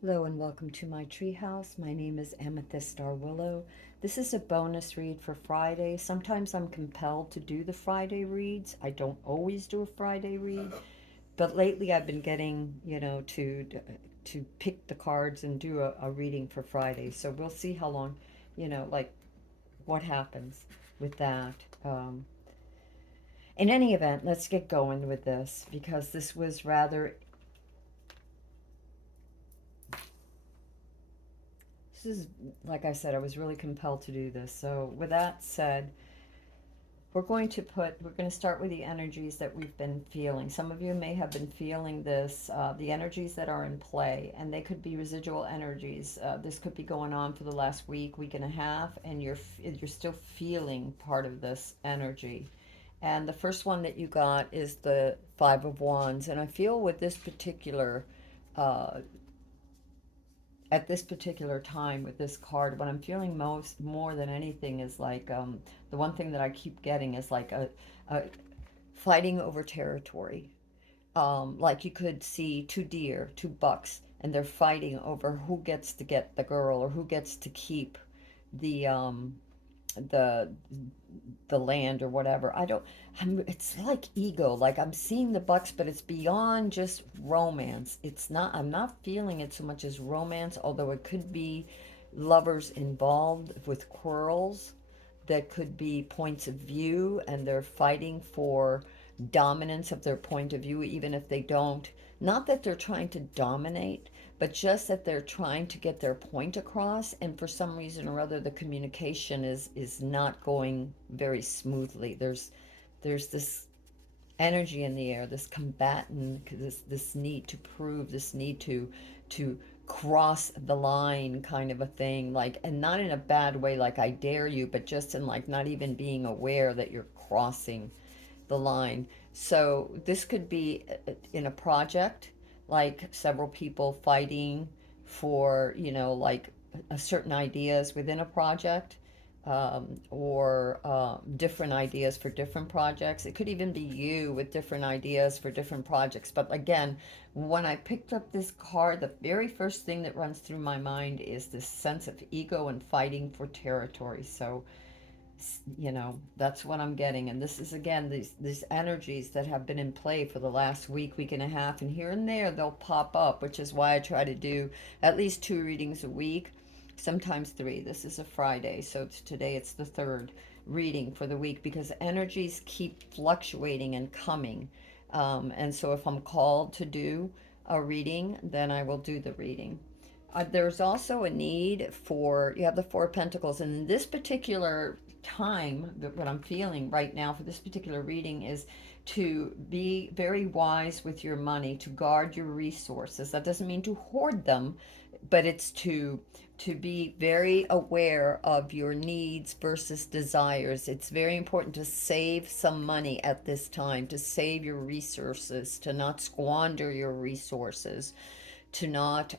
Hello and welcome to my treehouse. My name is Amethyst Star Willow. This is a bonus read for Friday. Sometimes I'm compelled to do the Friday reads. I don't always do a Friday read, but lately I've been getting, to pick the cards and do a reading for Friday. So we'll see how long, like what happens with that. In any event, let's get going with this because this was rather. This is, like I said, I was really compelled to do this. So, with that said, we're going to start with the energies that we've been feeling. Some of you may have been feeling this, the energies that are in play, and they could be residual energies. This could be going on for the last week, week and a half, and you're still feeling part of this energy. And the first one that you got is the Five of Wands, and I feel with this particular uh, at this particular time with this card, what I'm feeling most more than anything is like the one thing that I keep getting is like a fighting over territory. Like you could see two deer, two bucks, and they're fighting over who gets to get the girl or who gets to keep the the the land or whatever. It's like ego. Like I'm seeing the bucks, but it's beyond just romance. I'm not feeling it so much as romance, although it could be lovers involved with quarrels that could be points of view and they're fighting for dominance of their point of view, even if they don't. Not that they're trying to dominate, but just that they're trying to get their point across, and for some reason or other the communication is not going very smoothly. There's this energy in the air, this combatant, this need to prove, this need to cross the line kind of a thing, like, and not in a bad way like I dare you, but just in like not even being aware that you're crossing the line. So this could be in a project, like several people fighting for, like certain ideas within a project, or different ideas for different projects. It could even be you with different ideas for different projects. But again, when I picked up this card, the very first thing that runs through my mind is this sense of ego and fighting for territory. So that's what I'm getting. And this is again these energies that have been in play for the last week, week and a half, and here and there they'll pop up, which is why I try to do at least two readings a week, sometimes three. This is a Friday, so today it's the third reading for the week because energies keep fluctuating and coming. And so if I'm called to do a reading, then I will do the reading. There's also a need for, you have the Four of Pentacles, and in this particular time, what I'm feeling right now for this particular reading is to be very wise with your money, to guard your resources. That doesn't mean to hoard them, but it's to be very aware of your needs versus desires. It's very important to save some money at this time, to save your resources, to not squander your resources, to not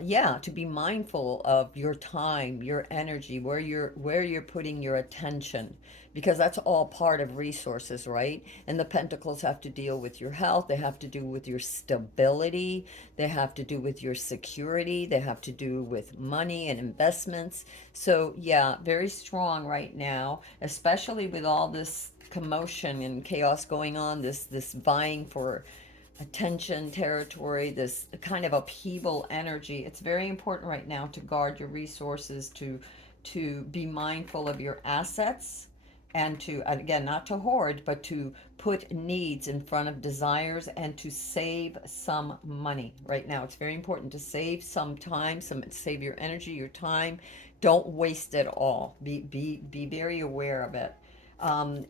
yeah, to be mindful of your time, your energy, where you're putting your attention, because that's all part of resources, right? And the pentacles have to deal with your health, they have to do with your stability, they have to do with your security, they have to do with money and investments. So yeah, very strong right now, especially with all this commotion and chaos going on, this vying for attention territory, this kind of upheaval energy. It's very important right now to guard your resources, to be mindful of your assets, and to, again, not to hoard, but to put needs in front of desires and to save some money right now. It's very important to save some time, save your energy, your time. Don't waste it all. Be very aware of it. um,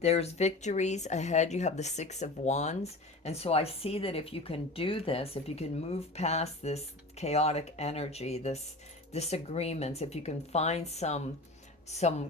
there's victories ahead. You have the Six of Wands. And so I see that if you can do this, if you can move past this chaotic energy, this disagreements, if you can find some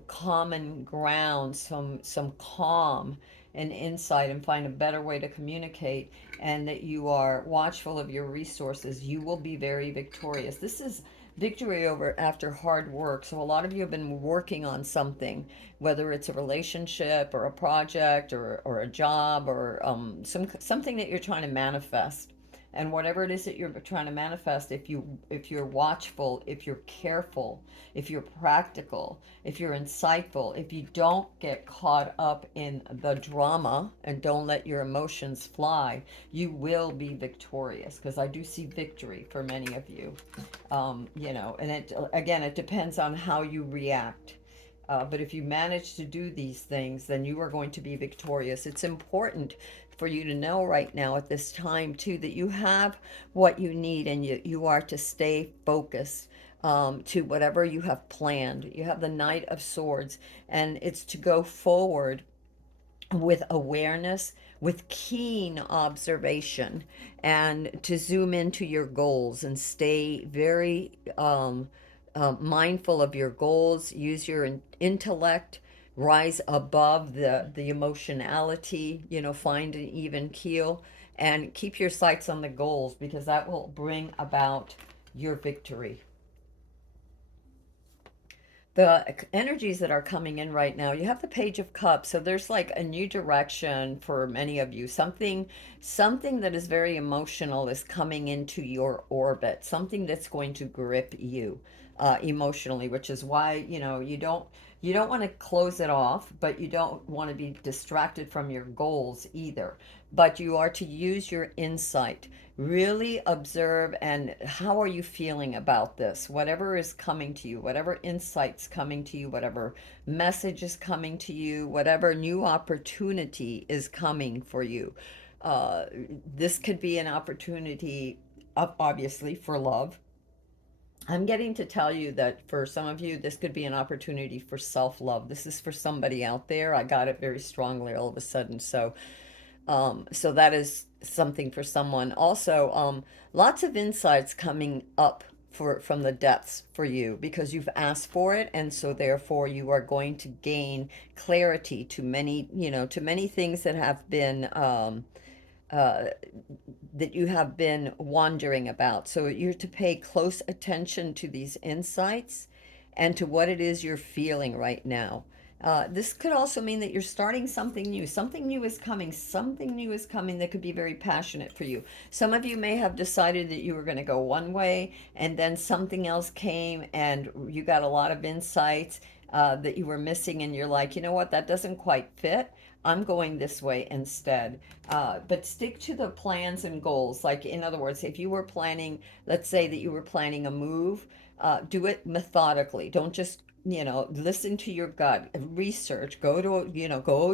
common ground, some calm and insight, and find a better way to communicate, and that you are watchful of your resources, you will be very victorious. This is victory over after hard work. So a lot of you have been working on something, whether it's a relationship or a project or a job or something that you're trying to manifest. And whatever it is that you're trying to manifest, if you're watchful, if you're careful, if you're practical, if you're insightful, if you don't get caught up in the drama and don't let your emotions fly, you will be victorious, because I do see victory for many of you. And it, again, it depends on how you react. But if you manage to do these things, then you are going to be victorious. It's important for you to know right now at this time, too, that you have what you need, and you are to stay focused to whatever you have planned. You have the Knight of Swords, and it's to go forward with awareness, with keen observation, and to zoom into your goals and stay very mindful of your goals. Use your intellect, rise above the emotionality, find an even keel, and keep your sights on the goals, because that will bring about your victory. The energies that are coming in right now, you have the Page of Cups, so there's like a new direction for many of you. Something that is very emotional is coming into your orbit, something that's going to grip you emotionally, which is why, you don't want to close it off, but you don't want to be distracted from your goals either. But you are to use your insight. Really observe, and how are you feeling about this? Whatever is coming to you, whatever insights coming to you, whatever message is coming to you, whatever new opportunity is coming for you. Uh, this could be an opportunity, obviously, for love. I'm getting to tell you that for some of you, this could be an opportunity for self love. This is for somebody out there. I got it very strongly all of a sudden. So that is something for someone. Also, lots of insights coming up from the depths for you, because you've asked for it, and so therefore you are going to gain clarity to many things that have been uh, that you have been wondering about. So you're to pay close attention to these insights and to what it is you're feeling right now. This could also mean that you're starting something new. Something new is coming. Something new is coming that could be very passionate for you. Some of you may have decided that you were going to go one way, and then something else came, and you got a lot of insights that you were missing, and you're like, you know what, that doesn't quite fit. I'm going this way instead. But stick to the plans and goals. Like, in other words, if you were planning, let's say that you were planning a move, do it methodically. Don't just, listen to your gut, research, go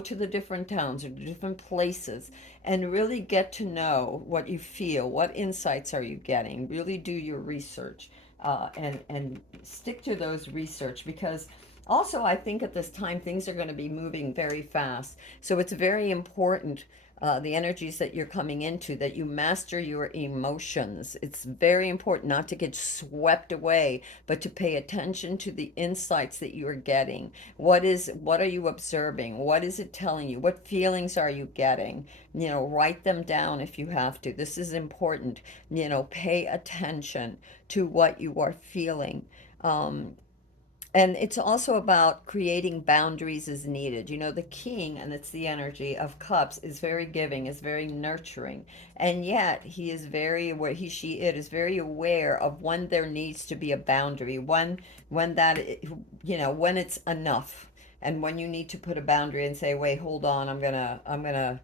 to the different towns or different places, and really get to know what you feel. What insights are you getting? Really do your research, and stick to those research, because also, I think at this time things are going to be moving very fast. So it's very important, the energies that you're coming into, that you master your emotions. It's very important not to get swept away, but to pay attention to the insights that you are getting. What are you observing? What is it telling you? What feelings are you getting? Write them down if you have to. This is important. Pay attention to what you are feeling. Um, and it's also about creating boundaries as needed. The king, and it's the energy of cups, is very giving, is very nurturing. And yet he is very aware, it is very aware of when there needs to be a boundary, when when it's enough. And when you need to put a boundary and say, wait, hold on, I'm gonna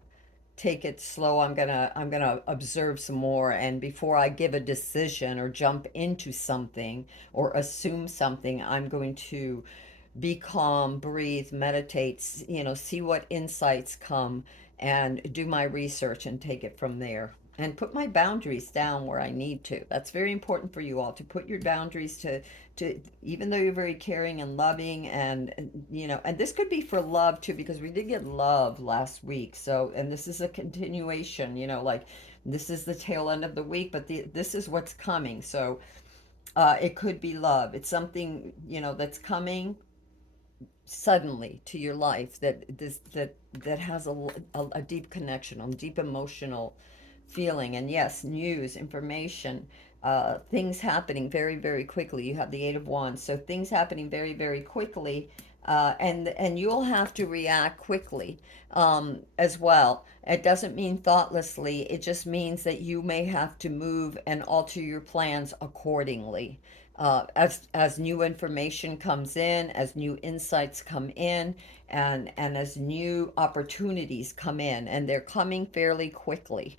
take it slow. I'm gonna observe some more, and before I give a decision or jump into something or assume something, I'm going to be calm, breathe, meditate, see what insights come, and do my research and take it from there. And put my boundaries down where I need to. That's very important for you all, to put your boundaries to even though you're very caring and loving, and this could be for love too, because we did get love last week. So, and this is a continuation, like this is the tail end of the week, but this is what's coming. So, it could be love. It's something, that's coming suddenly to your life, that has a deep connection, a deep emotional feeling. And yes, news, information, things happening very, very quickly. You have the Eight of Wands, so things happening very, very quickly. And you'll have to react quickly as well. It doesn't mean thoughtlessly. It just means that you may have to move and alter your plans accordingly. As new information comes in, as new insights come in, and as new opportunities come in, and they're coming fairly quickly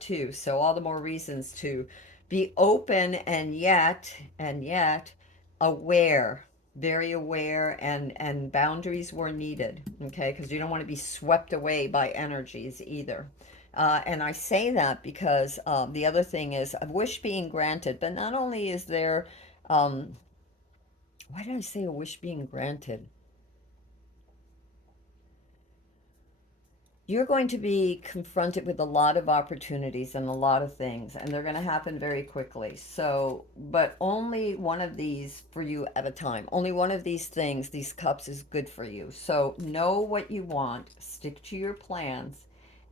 too. So all the more reasons to be open and yet aware, very aware, and boundaries were needed. Okay, because you don't want to be swept away by energies either. And I say that because the other thing is a wish being granted, but not only is there, um, why did I say a wish being granted? You're going to be confronted with a lot of opportunities and a lot of things, and they're going to happen very quickly. So, but only one of these for you at a time. Only one of these things, these cups, is good for you. So, know what you want, stick to your plans,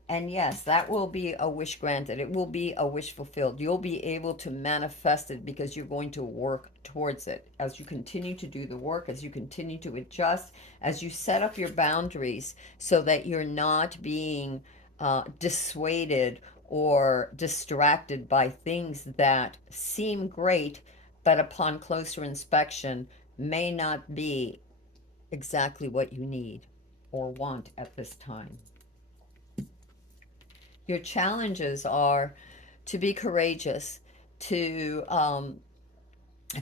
and yes, that will be a wish granted. It will be a wish fulfilled. You'll be able to manifest it because you're going to work towards it. As you continue to do the work, as you continue to adjust, as you set up your boundaries so that you're not being dissuaded or distracted by things that seem great, but upon closer inspection may not be exactly what you need or want at this time. Your challenges are to be courageous, to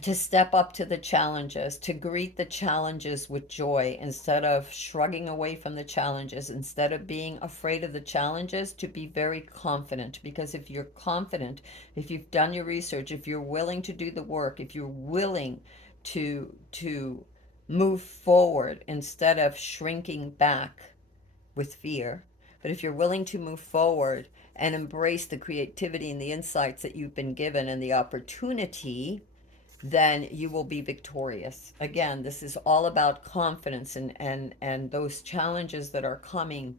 to step up to the challenges, to greet the challenges with joy instead of shrugging away from the challenges, instead of being afraid of the challenges, to be very confident. Because if you're confident, if you've done your research, if you're willing to do the work, if you're willing to move forward instead of shrinking back with fear, but if you're willing to move forward and embrace the creativity and the insights that you've been given and the opportunity, then you will be victorious. Again, this is all about confidence and those challenges that are coming,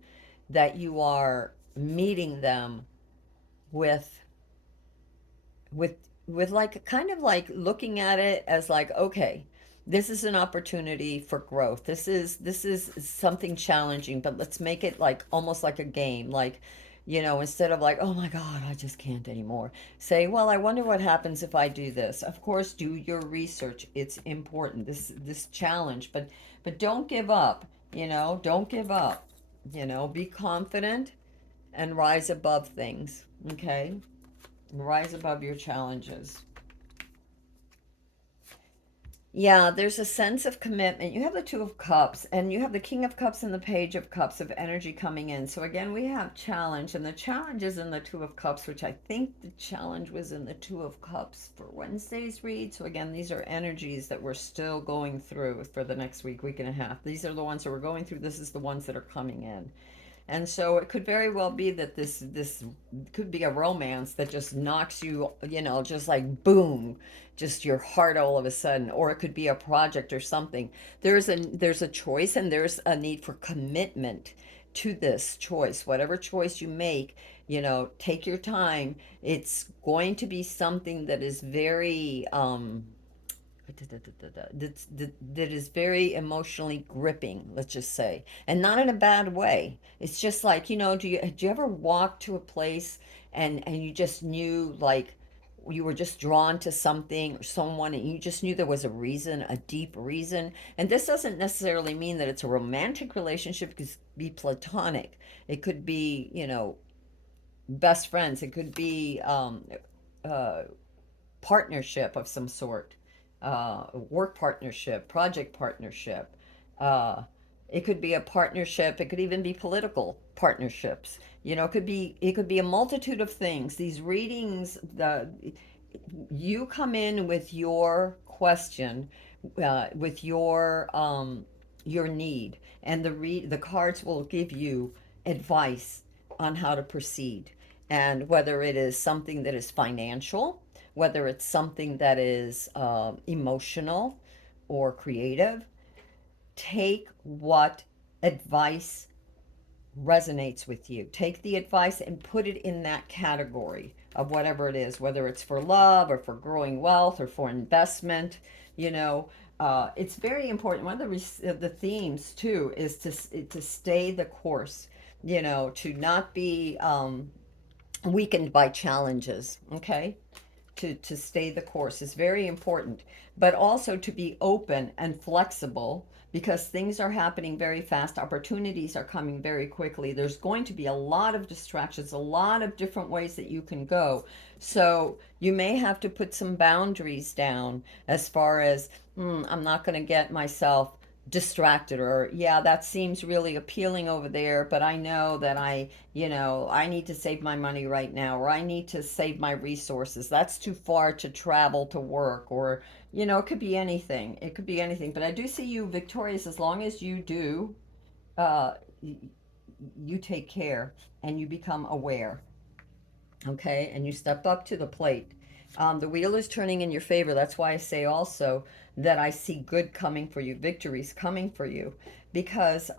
that you are meeting them with with with like kind of like looking at it as like, okay, this is an opportunity for growth. This is something challenging, but let's make it like almost like a game. Like, instead of like, oh my god, I just can't anymore, say, well, I wonder what happens if I do this. Of course, do your research. It's important, this challenge, but don't give up. Don't give up. Be confident and rise above things. Okay, rise above your challenges. Yeah, there's a sense of commitment. You have the Two of Cups, and you have the King of Cups and the Page of Cups of energy coming in. So again, we have challenge, and the challenge is in the Two of Cups, which I think the challenge was in the Two of Cups for Wednesday's read. So again, these are energies that we're still going through for the next week, week and a half. These are the ones that we're going through. This is the ones that are coming in. And so it could very well be that this could be a romance that just knocks you, just like boom, just your heart all of a sudden, or it could be a project or something. There's a choice, and there's a need for commitment to this choice. Whatever choice you make, take your time. It's going to be something that is very that is very emotionally gripping, let's just say, and not in a bad way. It's just like, do you ever walk to a place and you just knew, like, you were just drawn to something or someone, and you just knew there was a reason, a deep reason. And this doesn't necessarily mean that it's a romantic relationship. It could be platonic. It could be, best friends. It could be uh, partnership of some sort, work partnership, project partnership. Uh, it could be a partnership. It could even be political partnerships. It could be a multitude of things. These readings, you come in with your question, with your need, and the cards will give you advice on how to proceed, and whether it is something that is financial, whether it's something that is emotional or creative. Take what advice resonates with you. Take the advice and put it in that category of whatever it is, whether it's for love or for growing wealth or for investment, you know. it's very important. One of the themes too is to stay the course. To not be weakened by challenges. Okay, to stay the course is very important, but also to be open and flexible because things are happening very fast. Opportunities are coming very quickly. There's going to be a lot of distractions, a lot of different ways that you can go. So you may have to put some boundaries down as far as, I'm not going to get myself distracted, or yeah, that seems really appealing over there, but I know that I need to save my money right now, or I need to save my resources. That's too far to travel to work, or it could be anything. It could be anything. But I do see you victorious as long as you do, uh, you take care and you become aware, okay, and you step up to the plate. The wheel is turning in your favor. That's why I say also that I see good coming for you, victories coming for you, because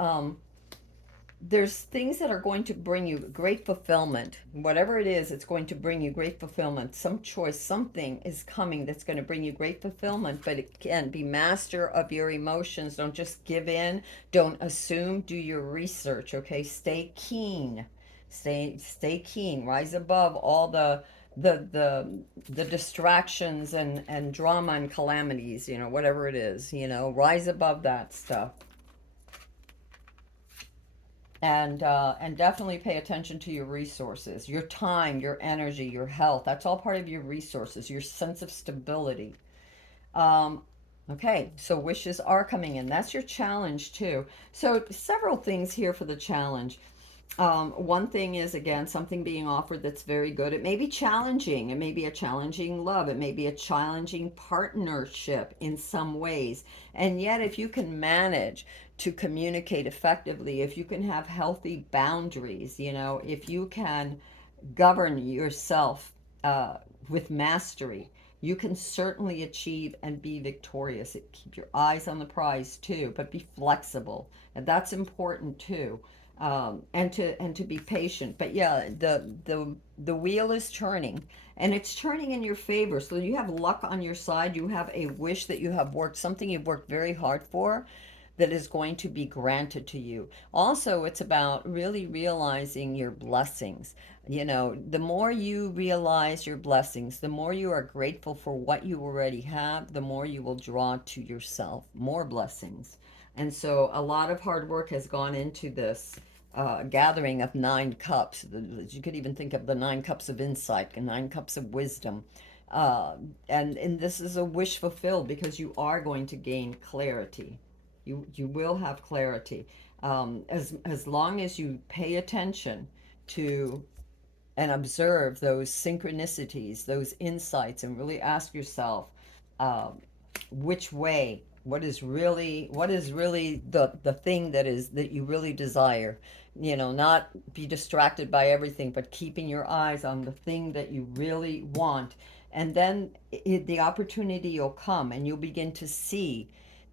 there's things that are going to bring you great fulfillment. Whatever it is, it's going to bring you great fulfillment. Some choice, something is coming that's going to bring you great fulfillment, but it can be master of your emotions. Don't just give in. Don't assume. Do your research, okay? Stay keen. Stay keen. Rise above all the the distractions and drama and calamities, whatever it is, rise above that stuff. And definitely pay attention to your resources, your time, your energy, your health. That's all part of your resources, your sense of stability. um, okay, so wishes are coming in. That's your challenge too. So several things here for the challenge. One thing is, again, something being offered that's very good. It may be challenging. It may be a challenging love. It may be a challenging partnership in some ways. And yet, if you can manage to communicate effectively, if you can have healthy boundaries, if you can govern yourself uh, with mastery, you can certainly achieve and be victorious. Keep your eyes on the prize too, but be flexible, and that's important too. And to be patient. But yeah, the wheel is turning, and it's turning in your favor. So you have luck on your side. You have a wish that you have worked, something you've worked very hard for, that is going to be granted to you. Also, it's about really realizing your blessings. The more you realize your blessings, the more you are grateful for what you already have, the more you will draw to yourself more blessings. And so a lot of hard work has gone into this gathering of 9 cups. You could even think of the 9 cups of insight and 9 cups of wisdom. Uh, and this is a wish fulfilled because you are going to gain clarity. You will have clarity, as long as you pay attention to and observe those synchronicities, those insights, and really ask yourself, um, which way, what is really the thing that you really desire. Not be distracted by everything, but keeping your eyes on the thing that you really want. And then the opportunity will come, and you'll begin to see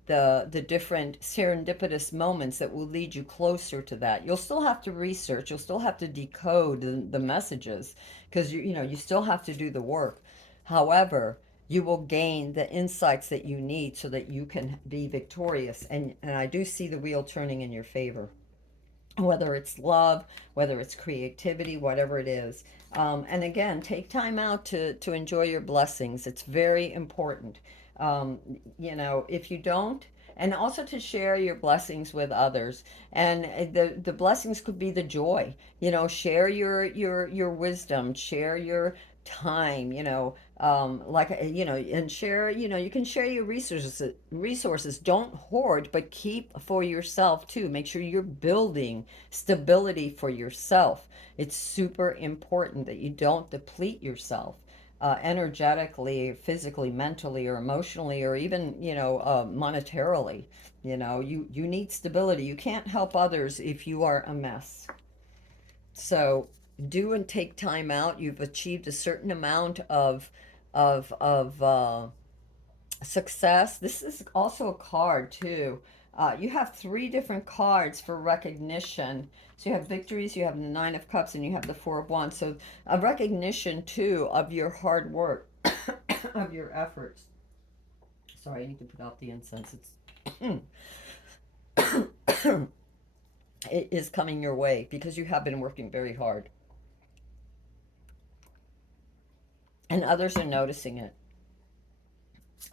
the different serendipitous moments that will lead you closer to that. You'll still have to research, you'll still have to decode the messages, because you still have to do the work. However, you will gain the insights that you need so that you can be victorious. And I do see the wheel turning in your favor, whether it's love, whether it's creativity, whatever it is. And again, take time out to enjoy your blessings. It's very important. Um, if you don't, and also to share your blessings with others. And the blessings could be the joy. Share your wisdom, share your time. And share. You can share your resources. Don't hoard, but keep for yourself too. Make sure you're building stability for yourself. It's super important that you don't deplete yourself energetically, physically, mentally, or emotionally, or even monetarily. You need stability. You can't help others if you are a mess. So do and take time out. You've achieved a certain amount of success. This is also a card too. You have 3 different cards for recognition. So you have victories, you have the 9 of Cups, and you have the Four of Wands. So a recognition too of your hard work, of your efforts. Sorry, I need to put out the incense. It is coming your way because you have been working very hard, and others are noticing it.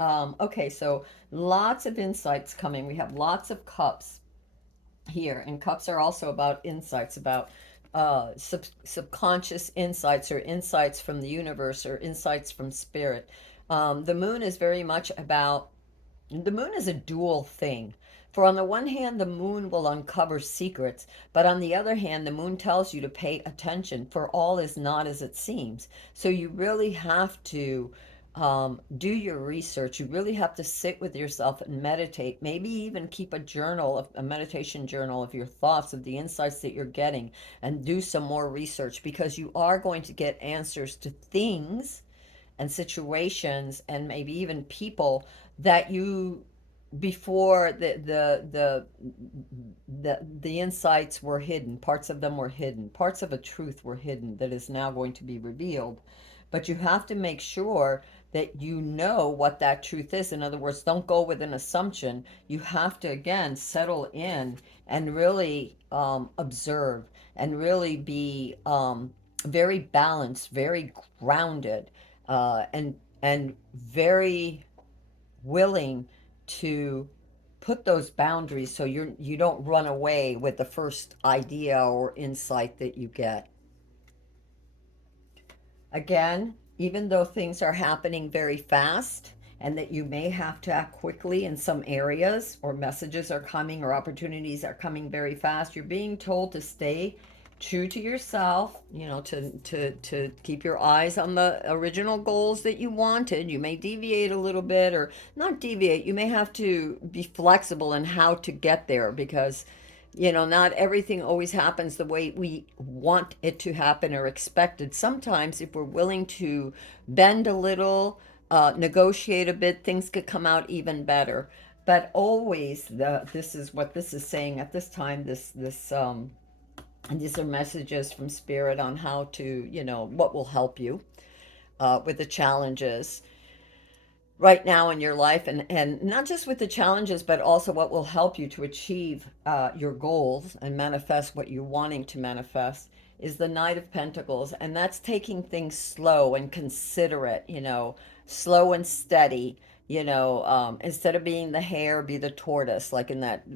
Okay, so lots of insights coming. We have lots of cups here, and cups are also about insights, about subconscious insights, or insights from the universe, or insights from spirit. The moon is very much about, the moon is a dual thing. For on the one hand, the moon will uncover secrets, but on the other hand, the moon tells you to pay attention, for all is not as it seems. So you really have to do your research. You really have to sit with yourself and meditate. Maybe even keep a journal, a meditation journal of your thoughts, of the insights that you're getting, and do some more research, because you are going to get answers to things and situations, and maybe even people that you, before the insights were hidden, parts of them were hidden, parts of a truth were hidden that is now going to be revealed. But you have to make sure that you know what that truth is. In other words, don't go with an assumption. You have to, again, settle in and really observe, and really be very balanced, very grounded, and very willing to put those boundaries, so you don't run away with the first idea or insight that you get. Again, even though things are happening very fast, and that you may have to act quickly in some areas, or messages are coming, or opportunities are coming very fast, you're being told to stay true to yourself, to keep your eyes on the original goals that you wanted. You may deviate a little bit, or not deviate, you may have to be flexible in how to get there, because not everything always happens the way we want it to happen or expected. Sometimes, if we're willing to bend a little, negotiate a bit, things could come out even better. But always, this is what this is saying at this time. And these are messages from spirit on how to, what will help you with the challenges right now in your life, and not just with the challenges, but also what will help you to achieve your goals and manifest what you're wanting to manifest, is the Knight of Pentacles. And that's taking things slow and considerate, slow and steady. Instead of being the hare, be the tortoise, like in that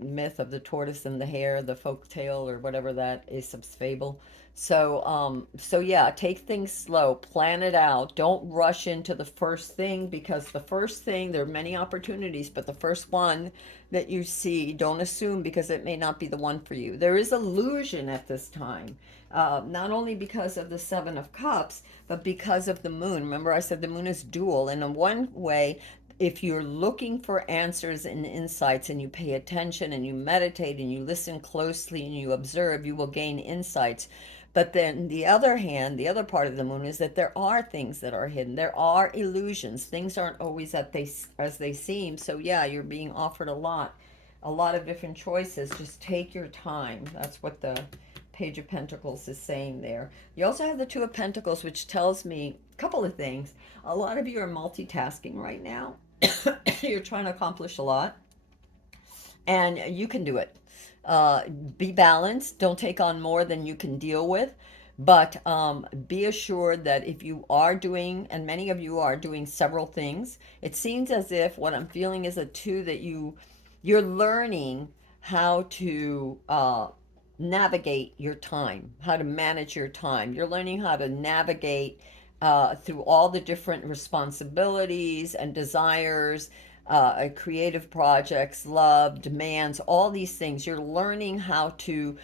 myth of the tortoise and the hare, the folk tale, or whatever, that Aesop's fable. So yeah, take things slow, plan it out. Don't rush into the first thing, because the first thing, there are many opportunities, but the first one that you see, don't assume, because it may not be the one for you. There is illusion at this time, not only because of the Seven of Cups, but because of the moon. Remember, I said the moon is dual, and in one way, if you're looking for answers and insights, and you pay attention and you meditate and you listen closely and you observe, you will gain insights. But then the other hand, the other part of the moon, is that there are things that are hidden. There are illusions. Things aren't always as they seem. So yeah, you're being offered a lot of different choices. Just take your time. That's what the Page of Pentacles is saying there. You also have the Two of Pentacles, which tells me a couple of things. A lot of you are multitasking right now. You're trying to accomplish a lot, and you can do it. Be balanced. Don't take on more than you can deal with. But be assured that if you are doing, and many of you are doing several things, it seems as if what I'm feeling is a two, that you're learning how to navigate your time, how to manage your time. You're learning how to navigate through all the different responsibilities and desires, creative projects, love, demands, all these things. You're learning how to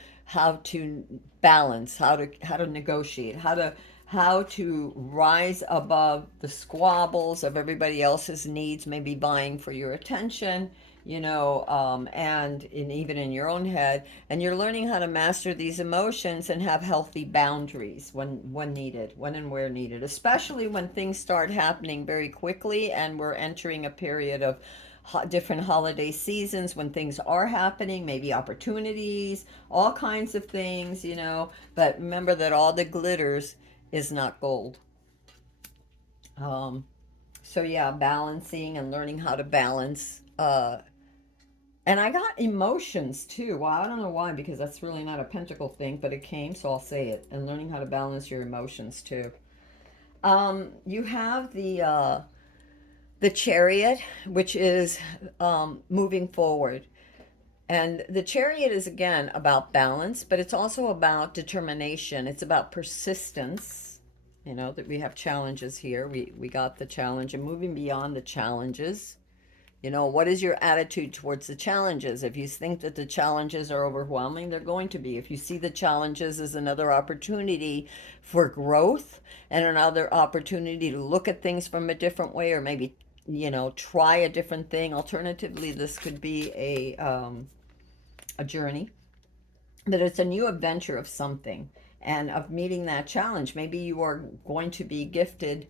balance, how to negotiate, how to rise above the squabbles of everybody else's needs, maybe vying for your attention, and even in your own head. And you're learning how to master these emotions and have healthy boundaries when needed, when and where needed, especially when things start happening very quickly, and we're entering a period of different holiday seasons, when things are happening, maybe opportunities, all kinds of things. But remember that all that glitters is not gold. Um, So yeah, balancing and learning how to balance. And I got emotions too. Well, I don't know why, because that's really not a pentacle thing, but it came, so I'll say it. And learning how to balance your emotions too. You have the chariot, which is moving forward. And the chariot is again about balance, but it's also about determination. It's about persistence. You know, that we have challenges here. We got the challenge and moving beyond the challenges. You know, what is your attitude towards the challenges? If you think that the challenges are overwhelming, they're going to be. If you see the challenges as another opportunity for growth and another opportunity to look at things from a different way, or maybe, you know, try a different thing. Alternatively, this could be a journey, that it's a new adventure of something and of meeting that challenge. Maybe you are going to be gifted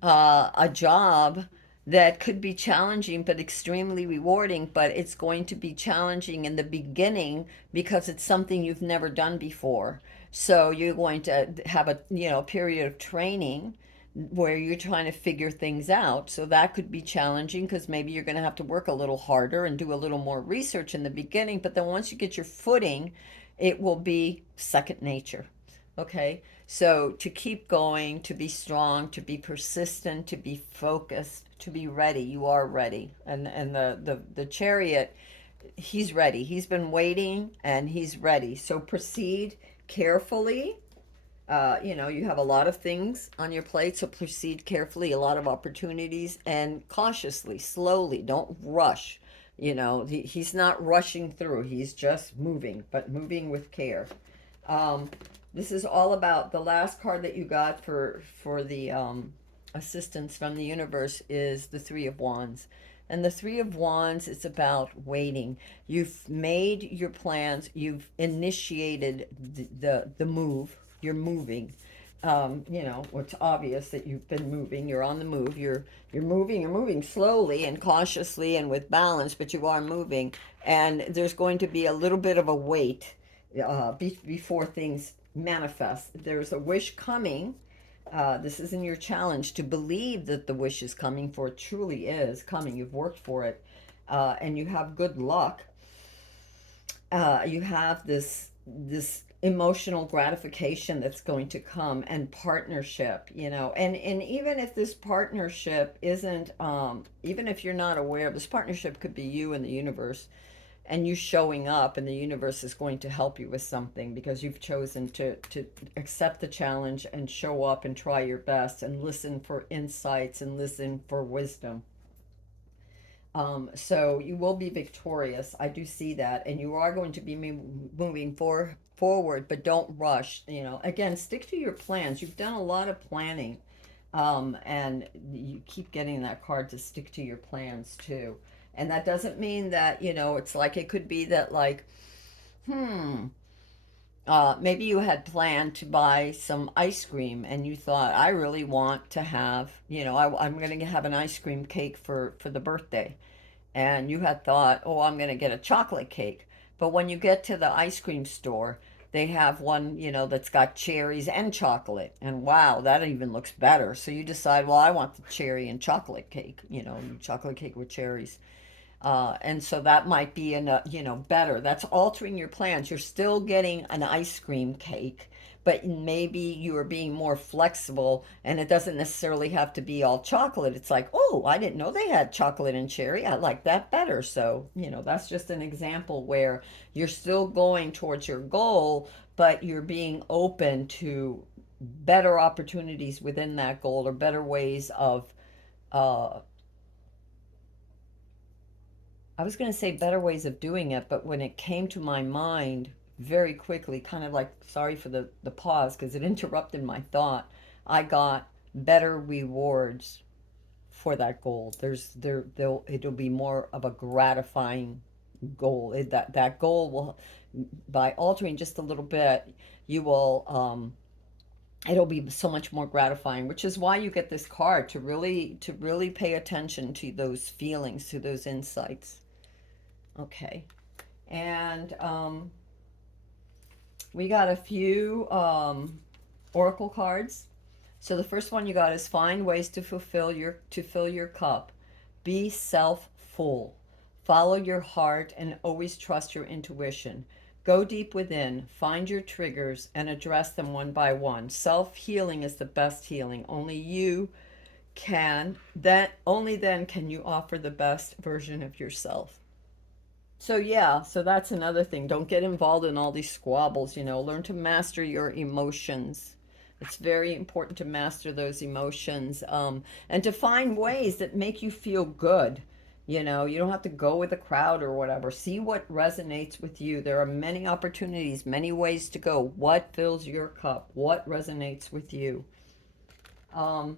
a job that could be challenging but extremely rewarding, but it's going to be challenging in the beginning because it's something you've never done before. So you're going to have a, you know, period of training where you're trying to figure things out. So that could be challenging because maybe you're going to have to work a little harder and do a little more research in the beginning, but then once you get your footing, it will be second nature. Okay? So to keep going, to be strong, to be persistent, to be focused, to be ready. You are ready. And the chariot, he's ready. He's been waiting and he's ready. So proceed carefully. You know, you have a lot of things on your plate, so proceed carefully, a lot of opportunities, and cautiously, slowly. Don't rush. You know, he's not rushing through, he's just moving, but moving with care. Um, this is all about the last card that you got for the assistance from the universe is the Three of Wands. And the Three of Wands is about waiting. You've made your plans. You've initiated the move. You're moving. You know, it's obvious that you've been moving. You're on the move. You're moving. You're moving slowly and cautiously and with balance, but you are moving. And there's going to be a little bit of a wait before things manifest. There's a wish coming. This isn't your challenge to believe that the wish is coming, for it truly is coming. You've worked for it, and you have good luck. You have this emotional gratification that's going to come, and partnership. You know, and even if this partnership isn't, even if you're not aware, this partnership could be you and the universe, and you showing up, and the universe is going to help you with something because you've chosen to accept the challenge and show up and try your best and listen for insights and listen for wisdom. So you will be victorious. I do see that, and you are going to be moving forward, but don't rush. You know, again, stick to your plans. You've done a lot of planning, and you keep getting that card to stick to your plans too. And that doesn't mean that, you know, it's like it could be that, like, hmm, maybe you had planned to buy some ice cream and you thought, I really want to have, you know, I'm going to have an ice cream cake for the birthday. And you had thought, oh, I'm going to get a chocolate cake. But when you get to the ice cream store, they have one, you know, that's got cherries and chocolate. And wow, that even looks better. So you decide, well, I want the cherry and chocolate cake, you know, chocolate cake with cherries. And so that might be you know, better. That's altering your plans. You're still getting an ice cream cake, but maybe you are being more flexible, and it doesn't necessarily have to be all chocolate. It's like, oh, I didn't know they had chocolate and cherry. I like that better. So, you know, that's just an example where you're still going towards your goal, but you're being open to better opportunities within that goal, or better ways of uh, I was going to say better ways of doing it, but when it came to my mind very quickly, kind of like, sorry for the pause because it interrupted my thought, I got better rewards for that goal. It'll be more of a gratifying goal. That goal will, by altering just a little bit, you will, it'll be so much more gratifying, which is why you get this card, to really pay attention to those feelings, to those insights. Okay. And we got a few oracle cards. So the first one you got is find ways to fill your cup. Be self full. Follow your heart and always trust your intuition. Go deep within, find your triggers and address them one by one. Self healing is the best healing. Only then can you offer the best version of yourself. So yeah, so that's another thing. Don't get involved in all these squabbles, learn to master your emotions. It's very important to master those emotions, and to find ways that make you feel good. You don't have to go with the crowd or whatever. See what resonates with you. There are many opportunities, many ways to go. What fills your cup? What resonates with you? Um,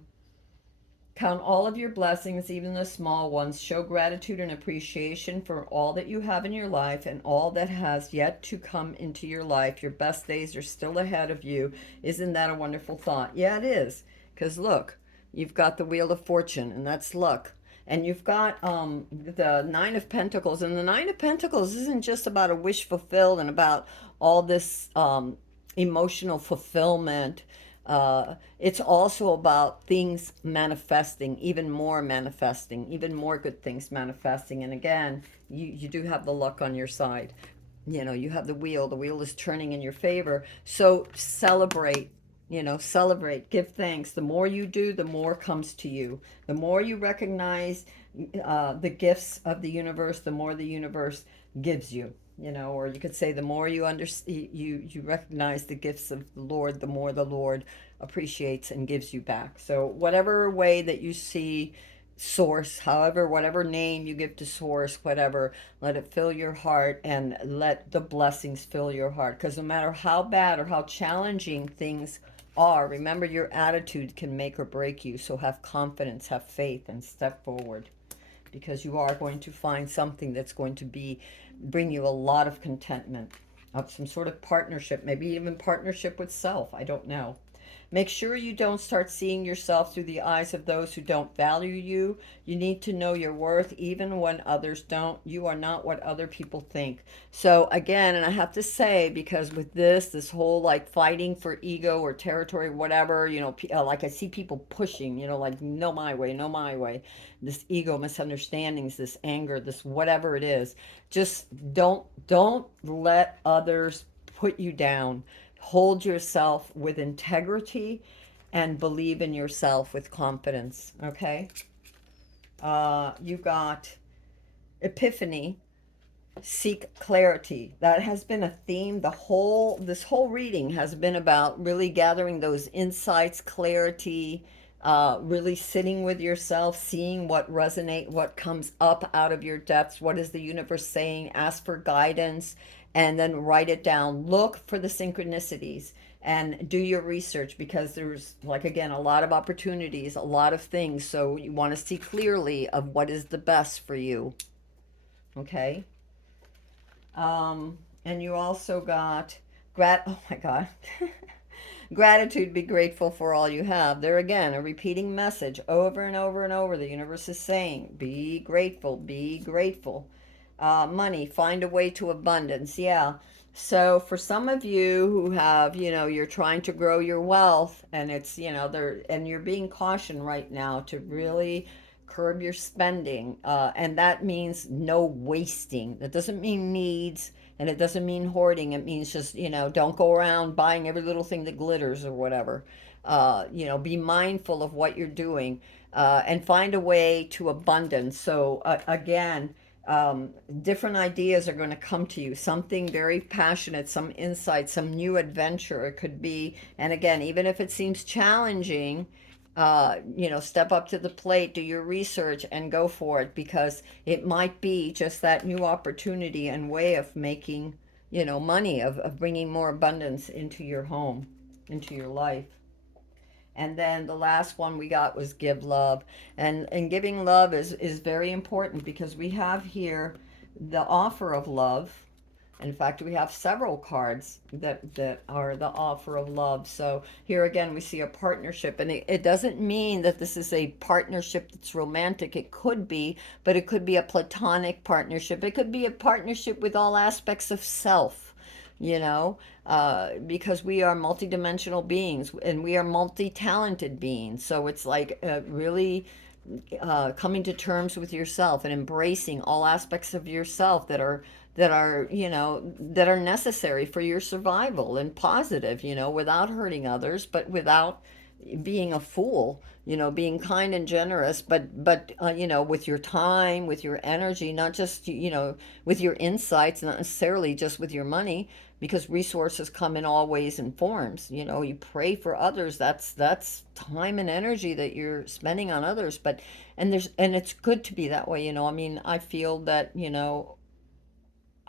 Count all of your blessings, even the small ones. Show gratitude and appreciation for all that you have in your life and all that has yet to come into your life. Your best days are still ahead of you. Isn't that a wonderful thought? Yeah, it is. Because look, you've got the Wheel of Fortune, and that's luck. And you've got the Nine of Pentacles. And the Nine of Pentacles isn't just about a wish fulfilled and about all this emotional fulfillment. It's also about things manifesting, even more good things manifesting. And again, you do have the luck on your side. You have the wheel is turning in your favor. So celebrate, celebrate, give thanks. The more you do, the more comes to you. The more you recognize the gifts of the universe, the more the universe gives you. Or you could say the more you recognize the gifts of the Lord, the more the Lord appreciates and gives you back. So whatever way that you see source, however, whatever name you give to source, whatever, let it fill your heart and let the blessings fill your heart. Because no matter how bad or how challenging things are, remember your attitude can make or break you. So have confidence, have faith, and step forward, because you are going to find something that's going to bring you a lot of contentment, of some sort of partnership, maybe even partnership with self. I don't know. Make sure you don't start seeing yourself through the eyes of those who don't value you. You need to know your worth even when others don't. You are not what other people think. So again, and I have to say, because with this whole like fighting for ego or territory, whatever, like I see people pushing, like no my way, no my way. This ego, misunderstandings, this anger, this whatever it is. Just don't let others put you down. Hold yourself with integrity and believe in yourself with confidence. Okay. You got Epiphany. Seek clarity. That has been a theme. This whole reading has been about really gathering those insights, clarity, really sitting with yourself, seeing what comes up out of your depths. What is the universe saying? Ask for guidance, and then write it down. Look for the synchronicities and do your research, because there's, like, again, a lot of opportunities, a lot of things. So you want to see clearly of what is the best for you. Okay. And you also got oh my God. Gratitude, be grateful for all you have. There again, a repeating message over and over and over. The universe is saying, be grateful, be grateful. Money, find a way to abundance. Yeah. So for some of you who have, you're trying to grow your wealth, and it's, and you're being cautioned right now to really curb your spending. And that means no wasting. That doesn't mean needs, and it doesn't mean hoarding. It means just, don't go around buying every little thing that glitters or whatever. Be mindful of what you're doing, and find a way to abundance. So, again, different ideas are going to come to you, something very passionate, some insight, some new adventure it could be. And again, even if it seems challenging, step up to the plate, do your research, and go for it, because it might be just that new opportunity and way of making, money, of bringing more abundance into your home, into your life. And then the last one we got was give love. And giving love is very important, because we have here the offer of love. In fact, we have several cards that are the offer of love. So here again, we see a partnership. And it doesn't mean that this is a partnership that's romantic. It could be, but it could be a platonic partnership. It could be a partnership with all aspects of self. you know, because we are multidimensional beings and we are multi-talented beings. So it's like really coming to terms with yourself and embracing all aspects of yourself that are necessary for your survival and positive, without hurting others, but without being a fool, being kind and generous, but with your time, with your energy, not just, with your insights, not necessarily just with your money, because resources come in all ways and forms. You pray for others. That's time and energy that you're spending on others. And it's good to be that way. I mean, I feel that,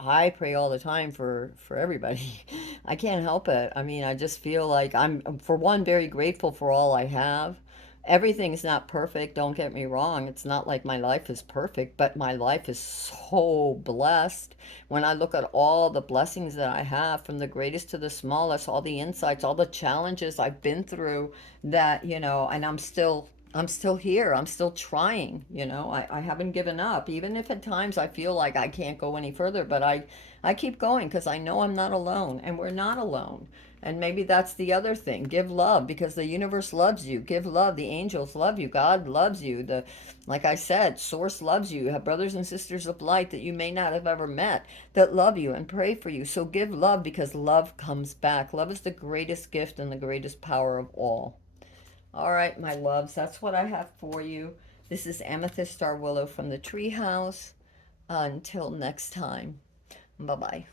I pray all the time for everybody. I can't help it. I mean, I just feel like I'm, for one, very grateful for all I have. Everything's not perfect, don't get me wrong. It's not like my life is perfect, but my life is so blessed. When I look at all the blessings that I have, from the greatest to the smallest, all the insights, all the challenges I've been through, and I'm still here. I'm still trying, I haven't given up. Even if at times I feel like I can't go any further, but I keep going because I know I'm not alone and we're not alone. And maybe that's the other thing. Give love because the universe loves you. Give love. The angels love you. God loves you. Like I said, Source loves you. You have brothers and sisters of light that you may not have ever met that love you and pray for you. So give love because love comes back. Love is the greatest gift and the greatest power of all. All right, my loves, that's what I have for you. This is Amethyst Star Willow from the Treehouse. Until next time, bye bye.